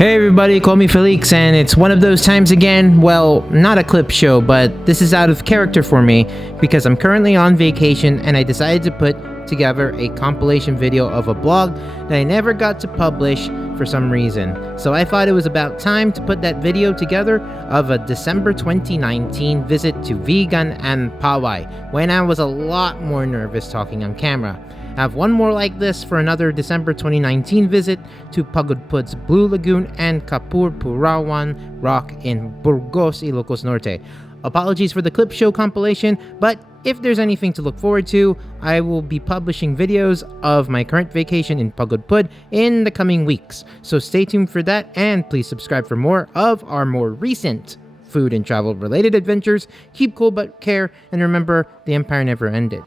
Hey everybody, call me Felix, and it's one of those times again. Well, not a clip show, but this is out of character for me because I'm currently on vacation and I decided to put together a compilation video of a blog that I never got to publish for some reason. So I thought it was about time to put that video together of a December 2019 visit to Vigan and Pawai, when I was a lot more nervous talking on camera. I have one more like this for another December 2019 visit to Pagod Pud's Blue Lagoon and Kapur Purawan Rock in Burgos, Ilocos Norte. Apologies for the clip show compilation, but if there's anything to look forward to, I will be publishing videos of my current vacation in Pagod Pud in the coming weeks. So stay tuned for that, and please subscribe for more of our more recent food and travel related adventures. Keep cool but care, and remember, the empire never ended.